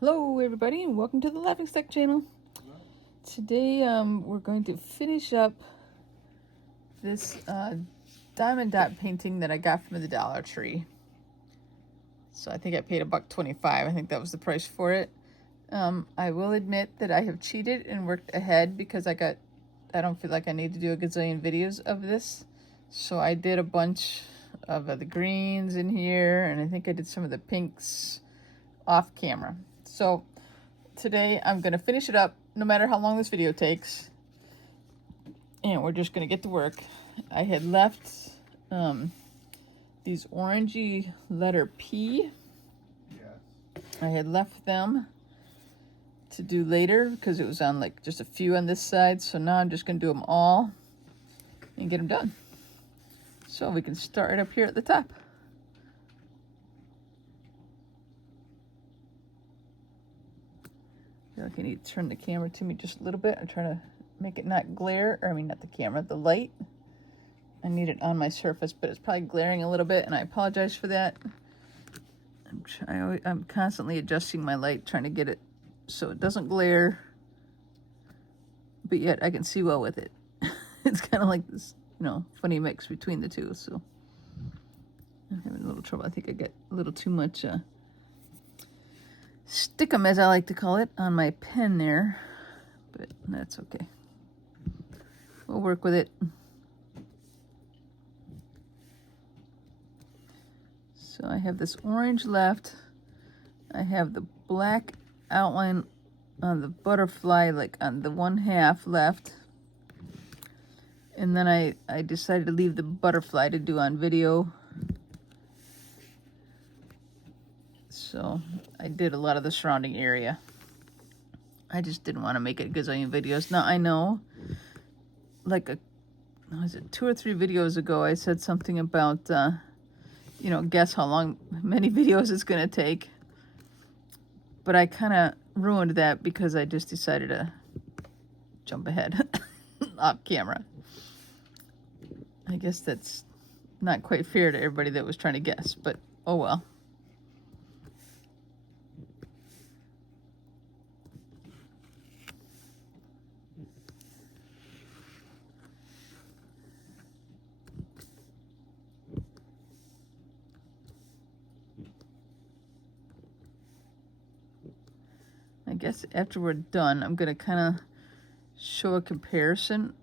Hello everybody and welcome to the Laughing Stack channel. Today we're going to finish up this diamond dot painting that I got from the Dollar Tree. So I think I paid $1.25. I think that was the price for it. I will admit that I have cheated and worked ahead because I don't feel like I need to do a gazillion videos of this. So I did a bunch of the greens in here, and I think I did some of the pinks off camera. So today I'm going to finish it up no matter how long this video takes, and we're just going to get to work. I had left these orangey letter P. Yes. I had left them to do later because it was on like just a few on this side, so now I'm just going to do them all and get them done. So we can start up here at the top. I feel like I need to turn the camera to me just a little bit. I'm trying to make it not glare, or I mean not the camera, the light. I need it on my surface, but it's probably glaring a little bit, and I apologize for that. I'm constantly adjusting my light, trying to get it so it doesn't glare, but yet I can see well with it. It's kind of like this, funny mix between the two, so I'm having a little trouble. I think I get a little too much stickum, as I like to call it, on my pen there, but that's okay. We'll work with it. So I have this orange left. I have the black outline on the butterfly, like on the one half left. And then I decided to leave the butterfly to do on video. So I did a lot of the surrounding area. I just didn't want to make it a gazillion videos. Now I know, like was it 2 or 3 videos ago, I said something about, guess how many videos it's going to take. But I kind of ruined that because I just decided to jump ahead off camera. I guess that's not quite fair to everybody that was trying to guess, but oh well. I guess after we're done, I'm going to kind of show a comparison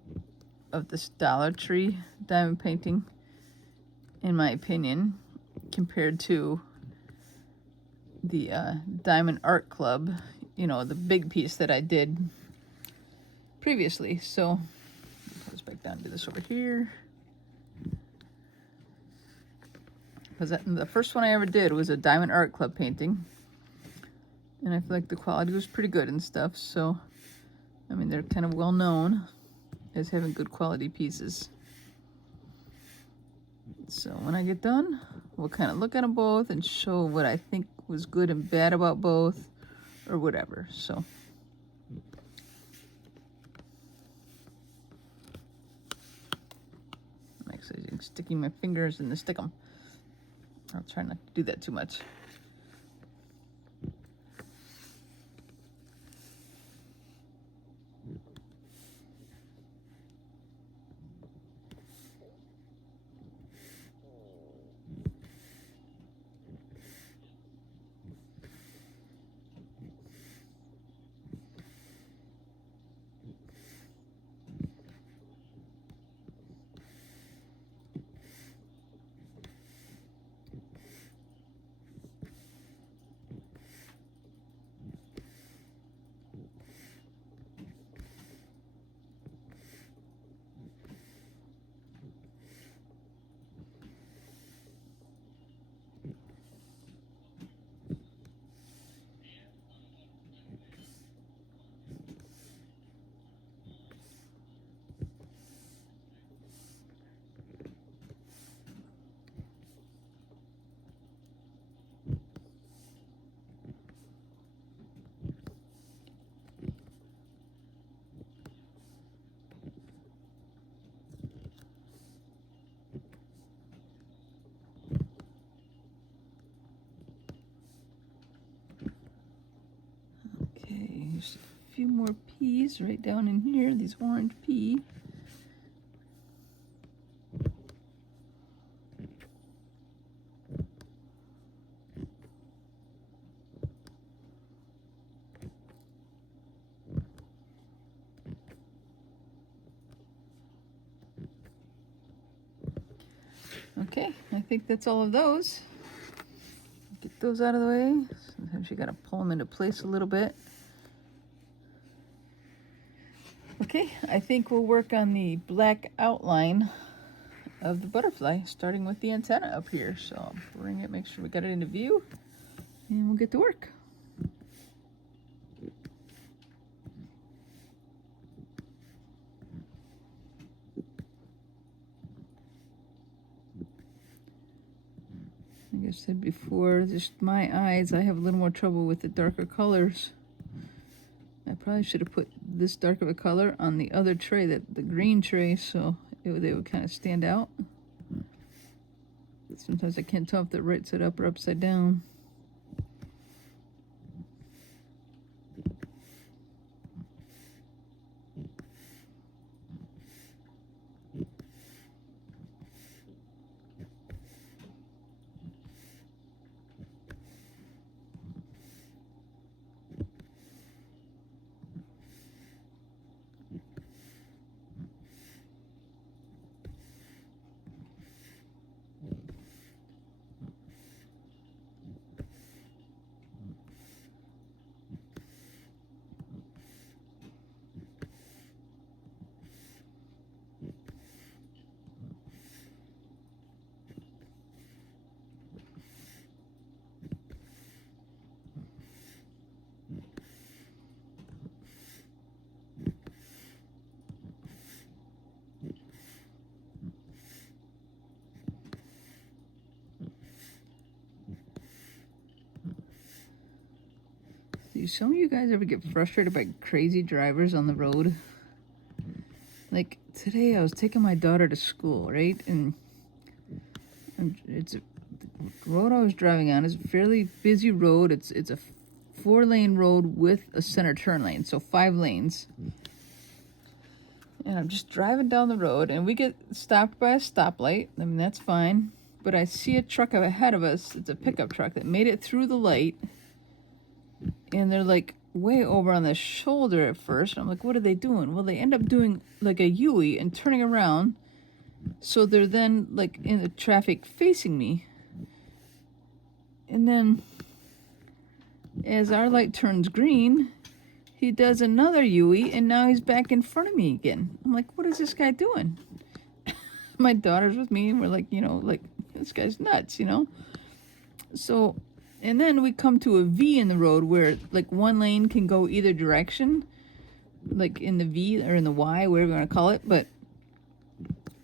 of this Dollar Tree diamond painting, in my opinion, compared to the Diamond Art Club, the big piece that I did previously. So put this back down, do this over here. Because the first one I ever did was a Diamond Art Club painting. And I feel like the quality was pretty good and stuff. So, I mean, they're kind of well known as having good quality pieces. So when I get done, we'll kind of look at them both and show what I think was good and bad about both, or whatever. So I'm actually sticking my fingers in the stickum. I'll try not to do that too much. few more peas right down in here, these orange pea. Okay, I think that's all of those. Get those out of the way. Sometimes you gotta pull them into place a little bit. Okay, I think we'll work on the black outline of the butterfly, starting with the antenna up here. So I'll bring it, make sure we got it into view, and we'll get to work. Like I said before, just my eyes, I have a little more trouble with the darker colors. I probably should have put this dark of a color on the other tray, the green tray, so they would kind of stand out. Sometimes I can't tell if they're right side up or upside down. Do some of you guys ever get frustrated by crazy drivers on the road? Like today I was taking my daughter to school, right? And it's the road I was driving on is a fairly busy road. It's a 4-lane road with a center turn lane, so 5 lanes. And I'm just driving down the road and we get stopped by a stoplight. I mean, that's fine. But I see a truck ahead of us. It's a pickup truck that made it through the light. And they're like way over on the shoulder at first. And I'm like, what are they doing? Well, they end up doing like a U-ey and turning around. So they're then like in the traffic facing me. And then as our light turns green, he does another U-ey and now he's back in front of me again. I'm like, what is this guy doing? My daughter's with me and we're like, like this guy's nuts, So, and then we come to a V in the road where like one lane can go either direction, like in the V or in the Y, whatever you want to call it.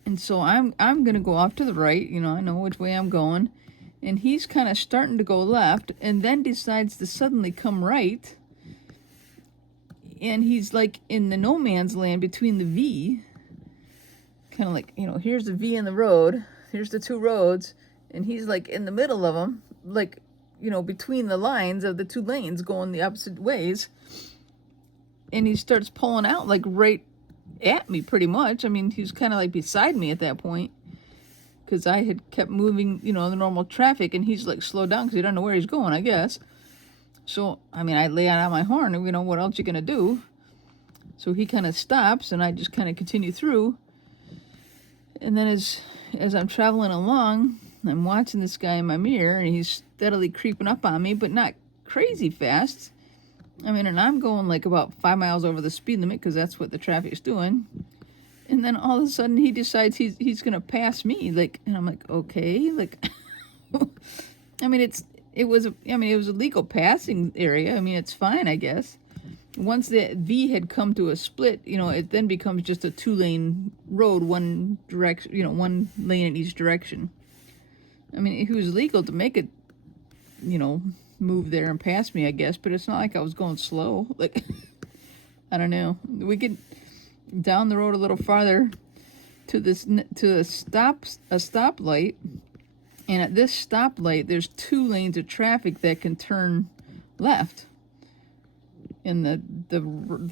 And so I'm gonna go off to the right, I know which way I'm going, and he's kind of starting to go left, and then decides to suddenly come right, and he's like in the no man's land between the V, kind of like here's the V in the road, here's the 2 roads, and he's like in the middle of them, like between the lines of the 2 lanes going the opposite ways, and he starts pulling out like right at me pretty much. I mean, he was kind of like beside me at that point because I had kept moving, the normal traffic, and he's like slowed down because he doesn't know where he's going, I guess. So, I mean, I lay out on my horn and, what else you gonna do? So he kind of stops and I just kind of continue through. And then as I'm traveling along, I'm watching this guy in my mirror and he's steadily creeping up on me, but not crazy fast. I mean, and I'm going like about 5 miles over the speed limit because that's what the traffic's doing. And then all of a sudden he decides he's going to pass me. Like, and I'm like, okay, like, I mean, it was a legal passing area. I mean, it's fine, I guess. Once the V had come to a split, it then becomes just a 2-lane road, one direction, one lane in each direction. I mean, it was legal to make it, move there and pass me, I guess, but it's not like I was going slow. Like, I don't know. We get down the road a little farther to a stoplight, and at this stoplight, there's 2 lanes of traffic that can turn left. in the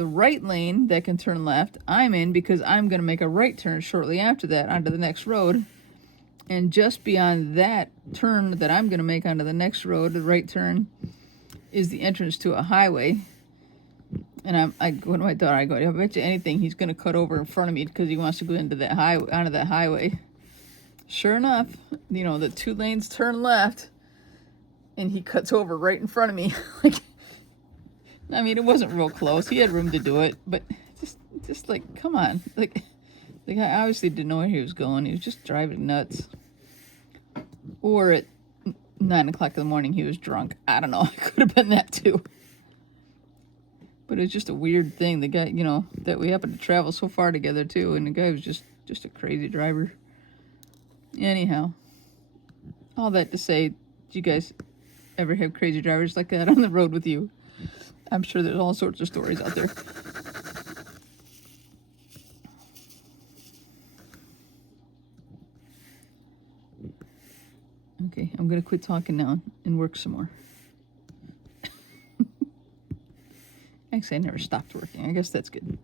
right lane that can turn left, I'm in because I'm going to make a right turn shortly after that onto the next road. And just beyond that turn that I'm going to make onto the next road, the right turn, is the entrance to a highway. And I go to my daughter, I go, I bet you anything he's going to cut over in front of me because he wants to go into that onto that highway. Sure enough, you know, the 2 lanes turn left, and he cuts over right in front of me. Like, I mean, it wasn't real close. He had room to do it, but just like, come on. Like, the guy obviously didn't know where he was going. He was just driving nuts. Or at 9 o'clock in the morning, he was drunk. I don't know. It could have been that too. But it's just a weird thing. The guy, you know, that we happened to travel so far together too, and the guy was just a crazy driver. Anyhow, all that to say, do you guys ever have crazy drivers like that on the road with you? I'm sure there's all sorts of stories out there. Okay, I'm gonna quit talking now and work some more. Actually, I never stopped working. I guess that's good.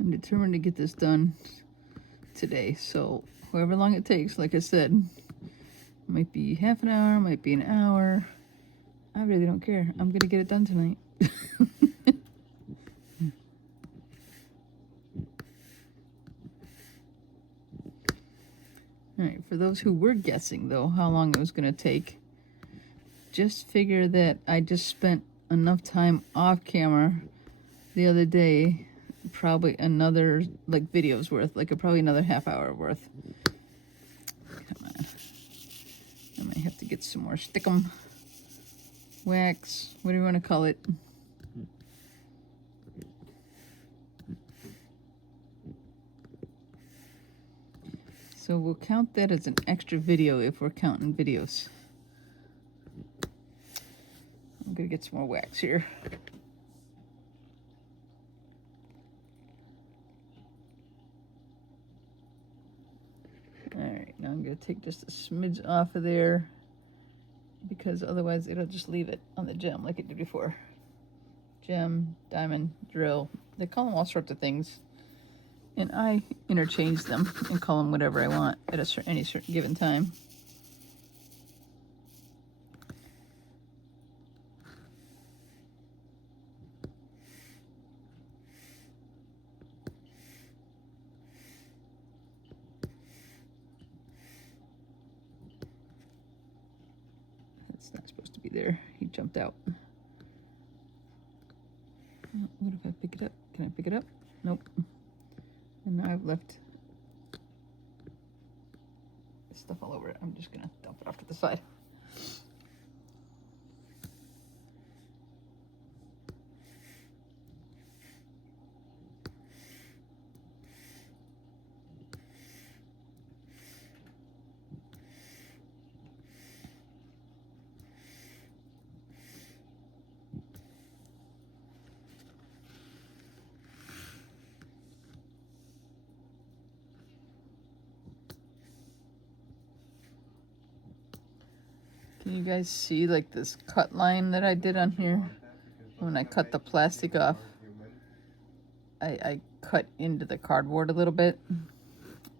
I'm determined to get this done today, so however long it takes, like I said, might be half an hour, might be an hour. I really don't care. I'm gonna get it done tonight. Alright, for those who were guessing though how long it was gonna take, just figure that I just spent enough time off camera the other day, probably another, like, video's worth, like probably another half hour worth. Come on. I might have to get some more stickum wax, what do you want to call it? So we'll count that as an extra video if we're counting videos. I'm gonna get some more wax here. Alright, now I'm gonna take just a smidge off of there because otherwise it'll just leave it on the gem like it did before. Gem, diamond, drill, they call them all sorts of things. And I interchange them and call them whatever I want at any certain given time. That's not supposed to be there. He jumped out. What if I pick it up? Can I pick it up? Nope. And now I've left stuff all over it. I'm just gonna dump it off to the side. Can you guys see like this cut line that I did on here when I cut the plastic off? I cut into the cardboard a little bit.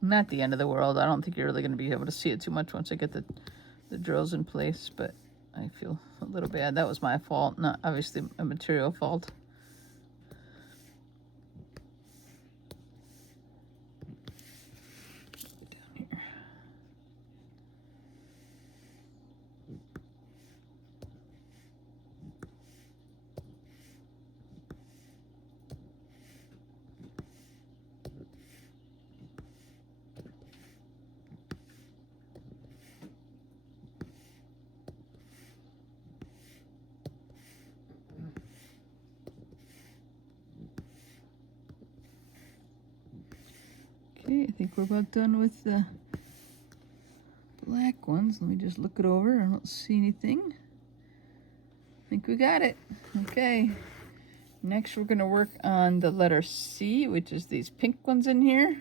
Not the end of the world. I don't think you're really going to be able to see it too much once I get the drills in place, but I feel a little bad. That was my fault, not obviously a material fault. Okay, I think we're about done with the black ones. Let me just look it over. I don't see anything. I think we got it. Okay. Next, we're going to work on the letter C, which is these pink ones in here.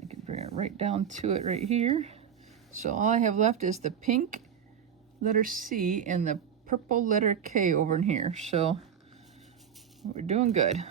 I can bring it right down to it right here. So all I have left is the pink letter C and the purple letter K over in here. So we're doing good.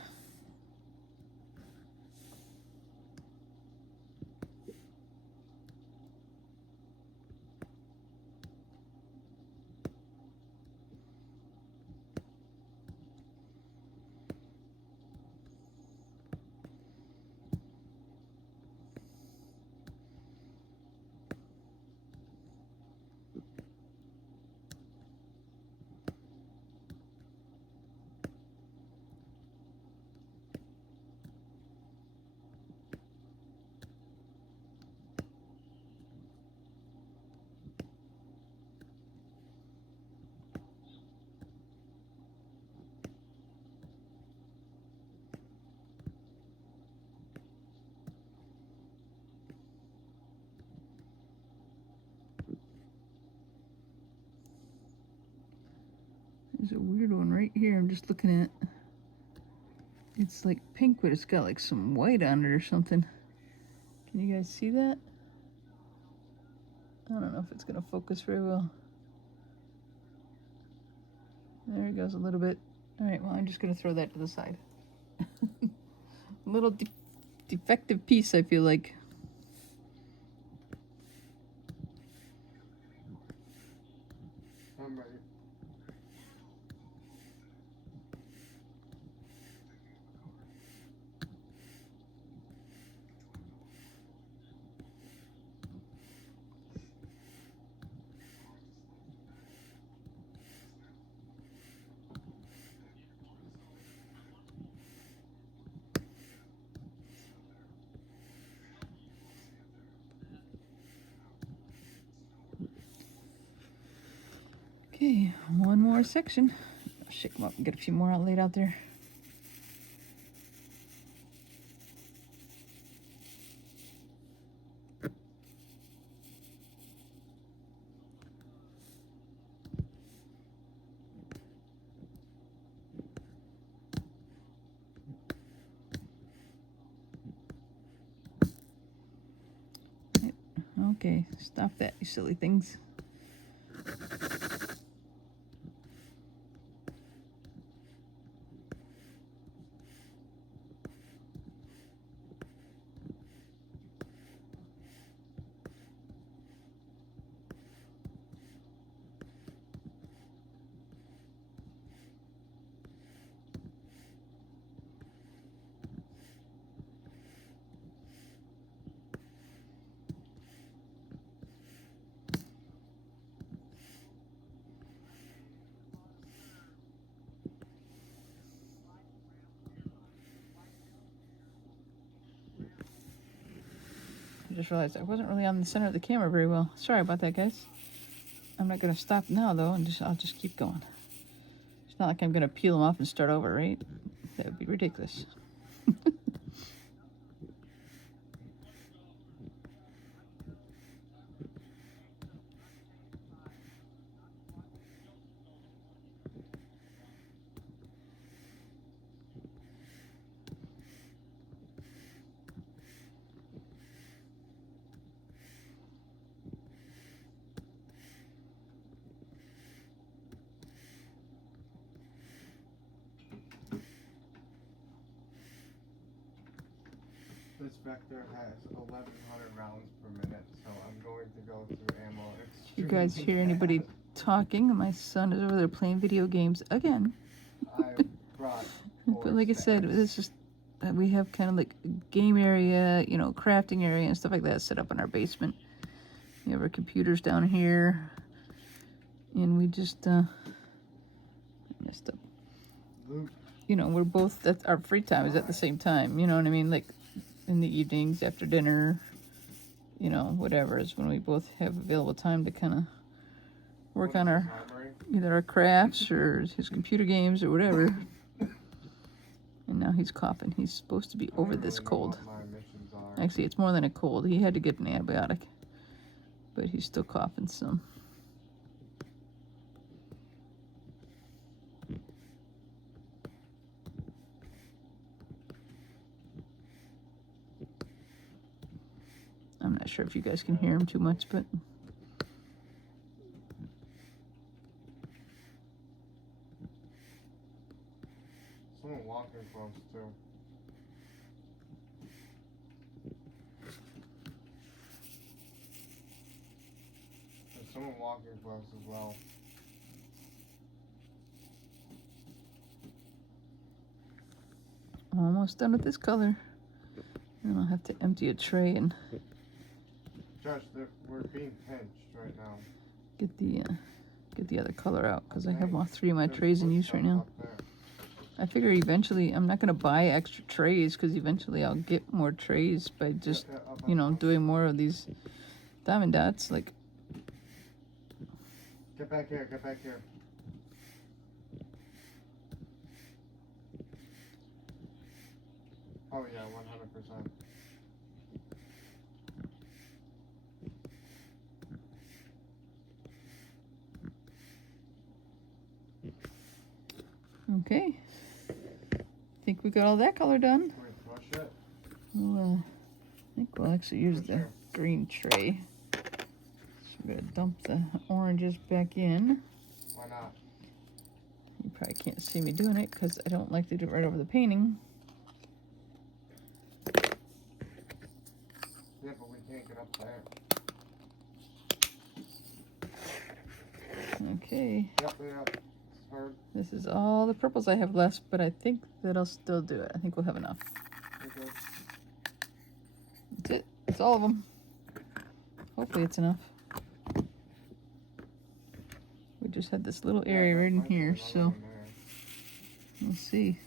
There's a weird one right here I'm just looking at. It's like pink, but it's got like some white on it or something. Can you guys see that? I don't know if it's going to focus very well. There it goes a little bit. All right, well, I'm just going to throw that to the side. A little defective piece, I feel like. I'm ready. Okay, one more section. I'll shake them up and get a few more out laid out there. Okay, stop that, you silly things. I just realized I wasn't really on the center of the camera very well. Sorry about that, guys. I'm not going to stop now, though, and I'll just keep going. It's not like I'm going to peel them off and start over, right? That would be ridiculous. This Vector has 1,100 rounds per minute, so I'm going to go through ammo. You guys hear extremely anybody fast. talking? My son is over there playing video games again. I brought But like I said, it's just that we have kind of like a game area, you know, crafting area and stuff like that set up in our basement. We have our computers down here, and we just messed up. Loot. You know, we're both, that's our free time is at the same time, you know what I mean? Like in the evenings after dinner, you know, whatever is when we both have available time to kind of work on our, either our crafts or his computer games or whatever. And now he's coughing. He's supposed to be over this cold. Actually, it's more than a cold. He had to get an antibiotic, but he's still coughing some. I'm not sure if you guys can hear him too much, but Someone walking close too. There's someone walking close as well. almost done with this color. And I'll have to empty a tray and Josh, we're being pinched right now. get the other color out because I have all three of my trays in use right now. I figure eventually I'm not gonna buy extra trays because eventually I'll get more trays by just you know doing more of these diamond dots. Like, Get back here, get back here. Oh yeah, 100%. okay, think we got all that color done. Can we flush it? We'll, I think we'll actually use the green tray. So we're gonna dump the oranges back in. Why not? You probably can't see me doing it because I don't like to do it right over the painting. Yeah, but we can't get up there. Okay, Yep. Heard. this is all the purples I have left, but I think that'll still do it. I think we'll have enough. Okay. That's it. That's all of them. Hopefully it's enough. We just had this little area right in here, so we'll see.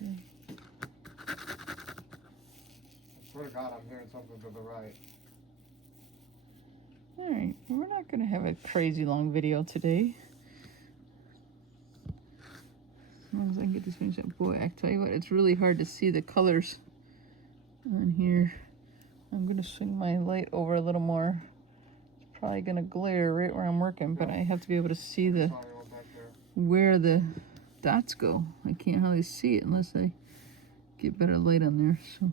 Okay. I swear to God, I'm hearing something to the right. Alright, we're not going to have a crazy long video today. As long as I can get this finished up. Boy, I tell you what, it's really hard to see the colors on here. I'm going to swing my light over a little more. It's probably going to glare right where I'm working, but I have to be able to see the where the dots go. I can't hardly see it unless I get better light on there. So.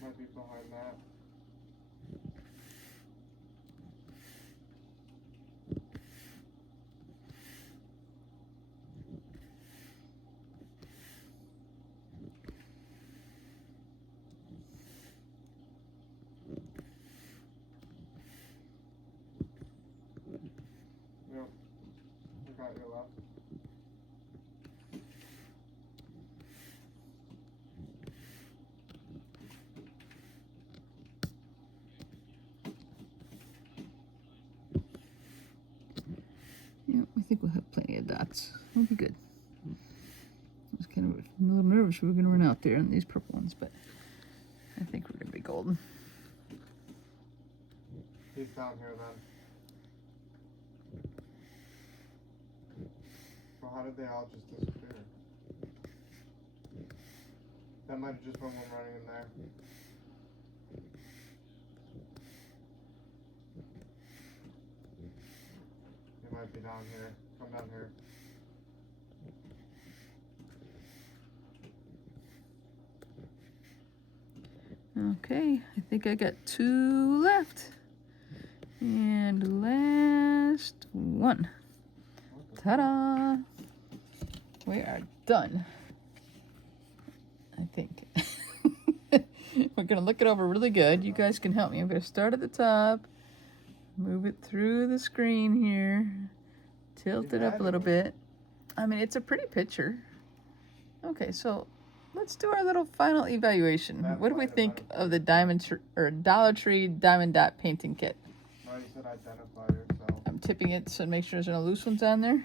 Might be behind that. Yep. I got you left. Yeah, I think we'll have plenty of dots. We'll be good. I was kind of a little nervous we were going to run out there on these purple ones, but I think we're going to be golden. He's down here then. Well, how did they all just disappear? That might have just been one running in there. They might be down here. Come down here. Okay, I think I got 2 left. And last one. Ta-da! We are done. I think. We're gonna look it over really good. You guys can help me. I'm gonna start at the top, move it through the screen here, tilt it up a little bit. I mean, it's a pretty picture. Okay, so let's do our little final evaluation. What do we think of the Dollar Tree Diamond Dot painting kit? Mine said identifier, so. I'm tipping it so make sure there's no loose ones on there.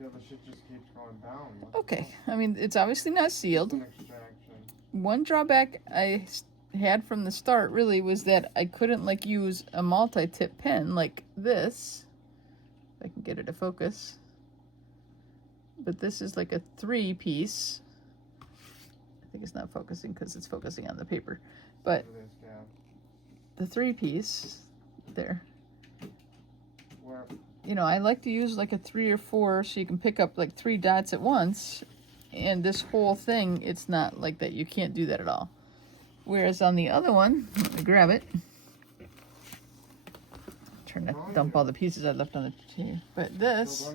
Yeah, the shit just keeps going down. Okay, I mean, it's obviously not sealed. It's an extraction. One drawback I had from the start really was that I couldn't like use a multi-tip pen like this. If I can get it to focus. But this is like a 3-piece. I think it's not focusing because it's focusing on the paper. But the 3-piece there. Where? You know, I like to use like a 3 or 4 so you can pick up like 3 dots at once. And this whole thing, it's not like that. You can't do that at all. Whereas on the other one, let me grab it. Trying to dump all the pieces I left on the chair. But this,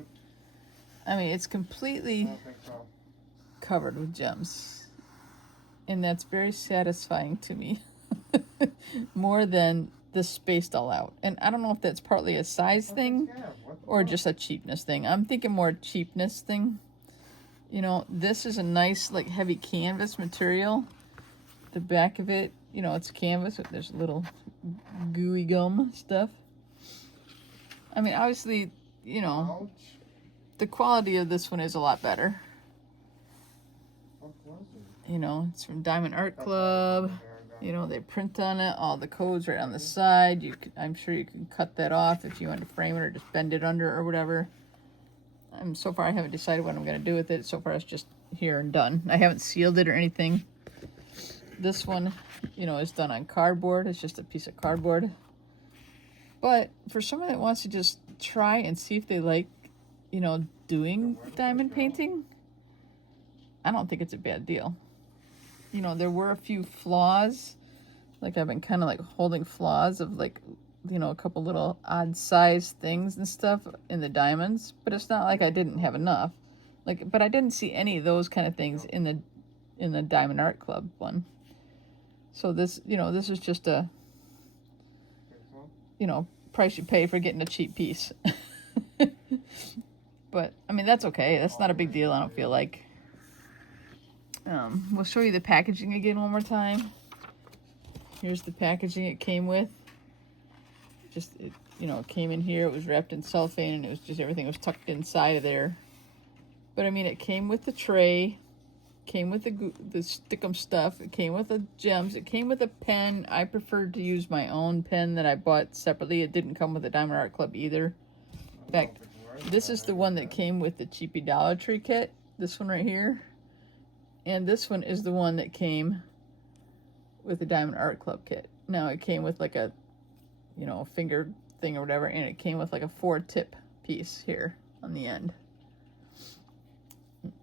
I mean, it's completely covered with gems. And that's very satisfying to me. More than the spaced all out. And I don't know if that's partly a size thing or just a cheapness thing. I'm thinking more cheapness thing. You know, this is a nice, like, heavy canvas material. The back of it, you know, it's canvas. There's little gooey gum stuff. I mean, obviously, you know, the quality of this one is a lot better. You know, it's from Diamond Art Club. You know, they print on it. All the codes right on the side. I'm sure you can cut that off if you want to frame it or just bend it under or whatever. So far, I haven't decided what I'm going to do with it. So far, it's just here and done. I haven't sealed it or anything. This one, you know, is done on cardboard. It's just a piece of cardboard. But for someone that wants to just try and see if they like, you know, doing diamond painting, I don't think it's a bad deal. You know, there were a few flaws. Like, I've been kind of like holding flaws of like, you know, a couple little odd size things and stuff in the diamonds, but it's not like I didn't have enough. Like, but I didn't see any of those kind of things in the Diamond Art Club one. So this, you know, this is just a, you know, price you pay for getting a cheap piece. But I mean, that's okay. That's not a big deal. I don't feel like. We'll show you the packaging again one more time. Here's the packaging it came with. You know, it came in here, it was wrapped in cellophane, and it was just everything was tucked inside of there. But I mean, it came with the tray, came with the stickum stuff, it came with the gems, it came with a pen. I preferred to use my own pen that I bought separately. It didn't come with the Diamond Art Club either. In fact, this is the one that came with the cheapy Dollar Tree kit, this one right here. And this one is the one that came with the Diamond Art Club kit. Now, it came with like a, you know, finger thing or whatever, and it came with like a 4-tip piece here on the end.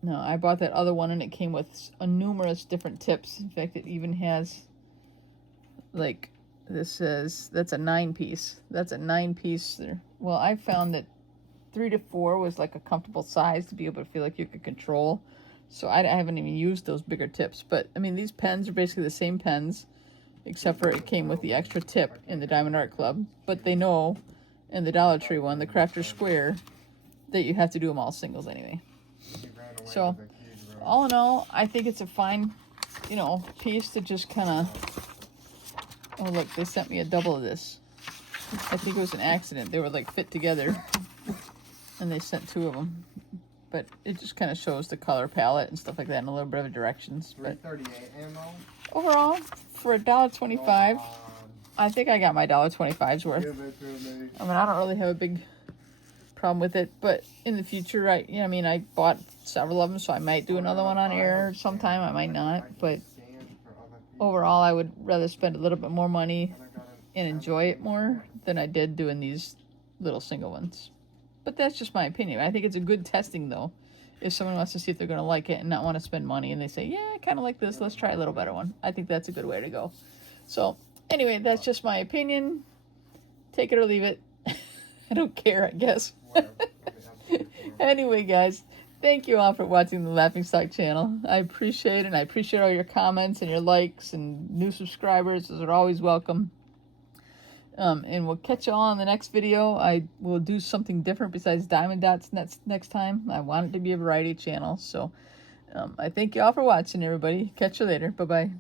Now, I bought that other one, and it came with numerous different tips. In fact, it even has, like, this says, that's a 9-piece. That's a 9-piece there. Well, I found that 3 to 4 was like a comfortable size to be able to feel like you could control. So I haven't even used those bigger tips. But, I mean, these pens are basically the same pens, except for it came with the extra tip in the Diamond Art Club. But they know in the Dollar Tree one, the Crafter Square, that you have to do them all singles anyway. So, all in all, I think it's a fine, you know, piece to just kind of... Oh, look, they sent me a double of this. I think it was an accident. They were, like, fit together, and they sent 2 of them. But it just kind of shows the color palette and stuff like that, and a little bit of directions. But $3.38 ammo. Overall, for $1.25, I think I got my $1.25's worth. Give it to me. I mean, I don't really have a big problem with it, but in the future, I mean, I bought several of them, so I might do another one on air sometime. I might not, but overall, I would rather spend a little bit more money and enjoy it more than I did doing these little single ones. But that's just my opinion. I think it's a good testing, though. If someone wants to see if they're going to like it and not want to spend money, and they say, yeah, I kind of like this, let's try a little better one. I think that's a good way to go. So anyway, that's just my opinion. Take it or leave it. I don't care, I guess. Whatever. Absolutely fine. Anyway, guys, thank you all for watching the Laughingstock channel. I appreciate it, and I appreciate all your comments and your likes and new subscribers. Those are always welcome. And we'll catch you all on the next video. I will do something different besides Diamond Dots next time. I want it to be a variety channel. So I thank you all for watching, everybody. Catch you later. Bye-bye.